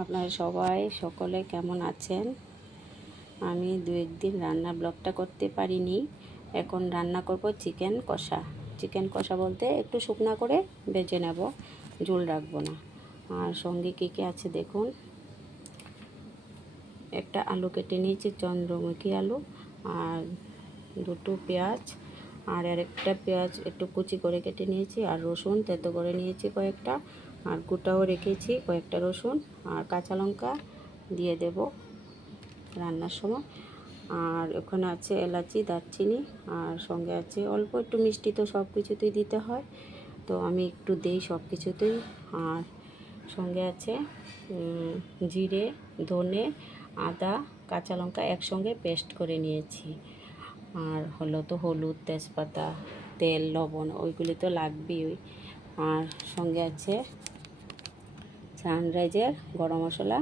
আপনারা সবাই সকলে কেমন আছেন? আমি দু একদিন রান্নার ব্লগটা করতে পারিনি। এখন রান্না করব চিকেন কষা। চিকেন কষা বলতে একটু শুকনা করে ভেজে নেব, ঝোল রাখবো না। আর সঙ্গে কী কী আছে দেখুন। একটা আলু কেটে নিয়েছি, চন্দ্রমুখী আলু, আর দুটো পেঁয়াজ, আর আরেকটা পেঁয়াজ একটু কুচি করে কেটে নিয়েছি, আর রসুন তেতো করে নিয়েছি কয়েকটা, আর গোটাও রেখেছি কয়েকটা রসুন, আর কাঁচা লঙ্কা দিয়ে দেব রান্নার সময়। আর ওখানে আছে এলাচি, দারচিনি, আর সঙ্গে আছে অল্প একটু মিষ্টি, তো সব কিছুতেই দিতে হয়, তো আমি একটু দিই সব কিছুতেই। আর সঙ্গে আছে জিরে, ধনে, আদা, কাঁচা লঙ্কা একসঙ্গে পেস্ট করে নিয়েছি। আর হলো তো হলুদ, তেজপাতা, তেল, লবণ, ওইগুলি তো লাগবেই। আর সঙ্গে আছে সানরাইজের গরম মশলা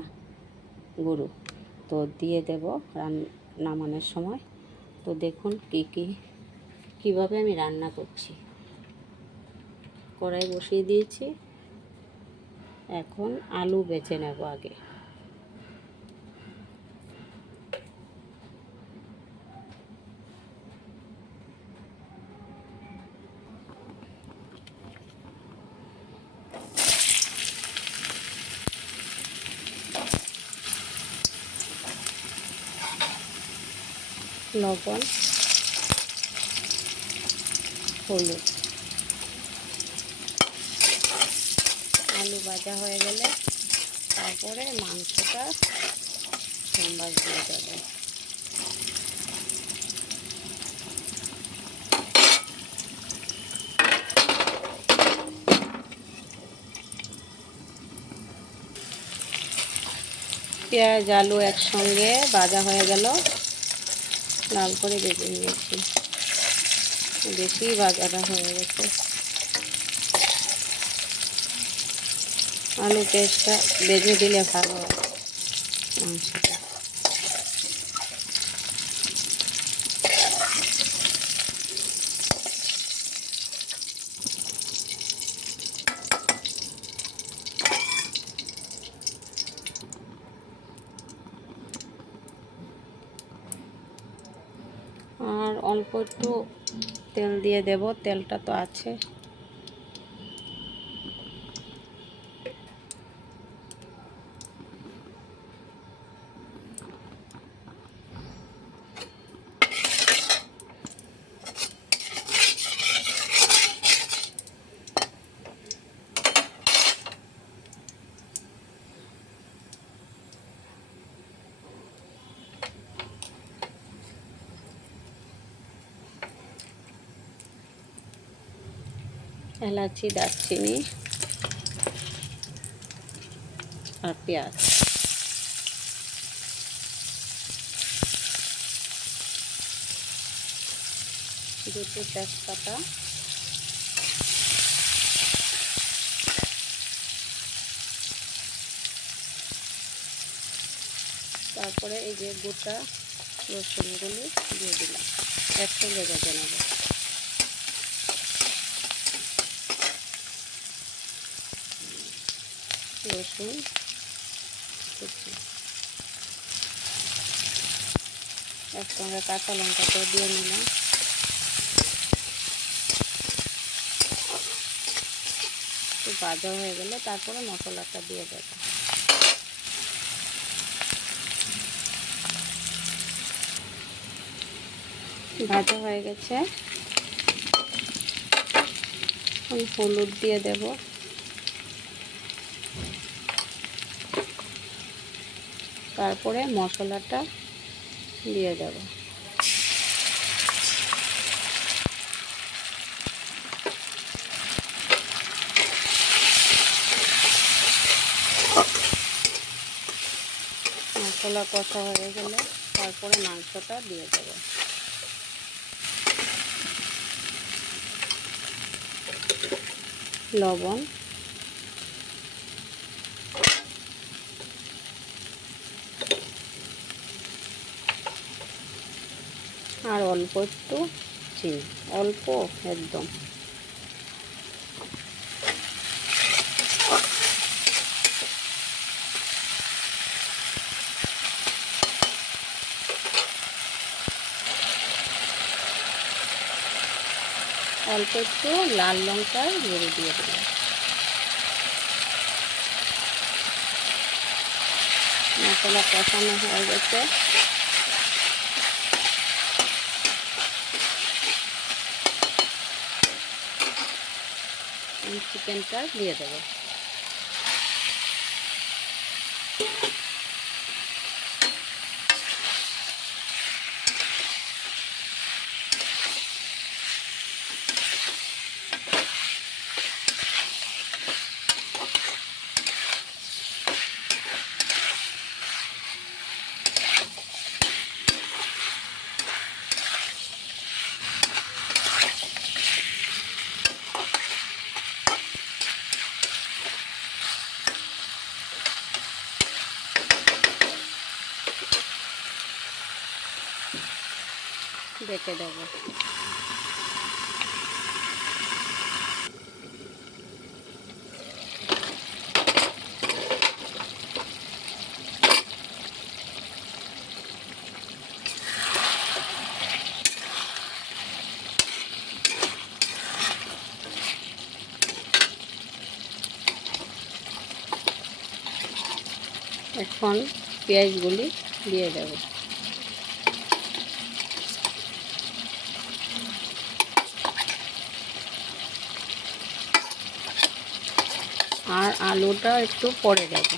গুঁড়ো, তো দিয়ে দেব নামানোর সময়। তো দেখুন কীভাবে আমি রান্না করছি। কড়াই বসিয়ে দিয়েছি, এখন আলু বেছে নেব আগে। লবণ, হলুদ, আলু ভাজা হয়ে গেলে তারপরে মাংসটা সম্বাস দিয়ে দেবো। পেঁয়াজ আলু একসঙ্গে ভাজা হয়ে গেল, লাল করে ভেজে নিয়েছি, বেশি ভাজাটা হয়ে গেছে। আলু পেঁয়াজটা ভেজে দিলে ভালো হয় মাংসটা। আর অল্প একটু তেল দিয়ে দেব, তেলটা তো আছে। এলাচি, দারচিনি আর পেঁয়াজ, দুটো তেজপাতা, তারপরে এই যে গোটা রসুনগুলি দিয়ে দিলাম, একসঙ্গে ভেজে নেব। রসুন একসঙ্গে কাঁচা লঙ্কাটা দিয়ে নিলাম। একটু ভাজা হয়ে গেলে তারপরে মশলাটা দিয়ে দেব। ভাজা হয়ে গেছে, হলুদ দিয়ে দেব, তারপরে মশলাটা দিয়ে দেব। মশলা কষা হয়ে গেলে তারপরে মাংসটা দিয়ে দেব। লবণ, আর অল্প একটু চিনি, অল্প একদম। অল্প একটু লাল লঙ্কার গুঁড়ো দিয়ে দিলাম। মশলা কষানো হয়ে গেছে। চিকেনটা দিয়ে দেবো। ঢেকে দেবো। এখন পেঁয়াজগুলি দিয়ে দেব। আর আলুটা একটু পরে দেব।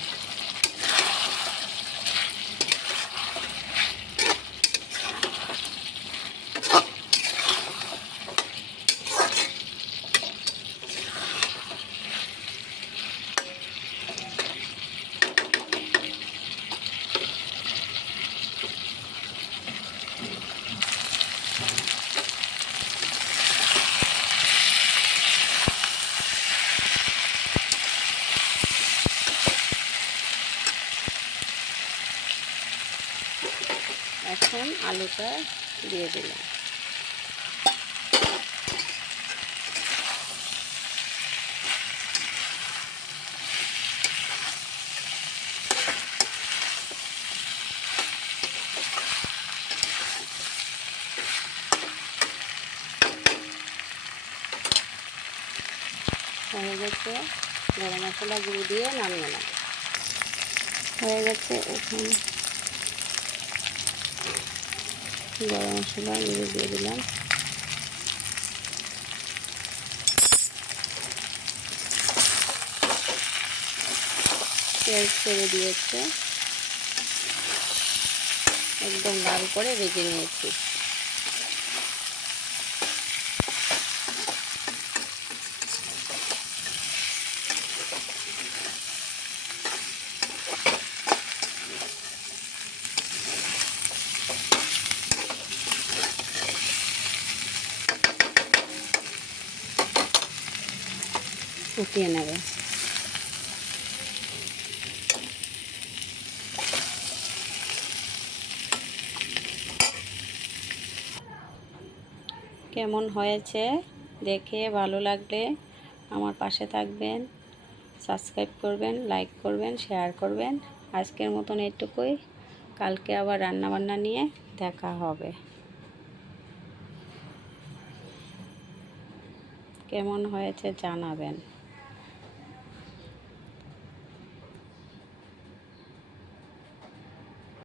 এখন আলুটা দিয়ে দিলাম। হয়ে গেছে। গরম মশলা গুঁড়ো দিয়ে নামিয়ে নেব। হয়ে গেছে। এখন গরম মশলা গুঁড়ো দিয়ে দিলাম। তেল ছেড়ে দিয়েছে। একদম লাল করে ভেজে নিয়েছি। উঠিয়ে নেবে। কেমন হয়েছে দেখে ভালো লাগলে আমার পাশে থাকবেন, সাবস্ক্রাইব করবেন, লাইক করবেন, শেয়ার করবেন। আজকের মতন এটুকুই। কালকে আবার রান্নাবান্না নিয়ে দেখা হবে। কেমন হয়েছে জানাবেন।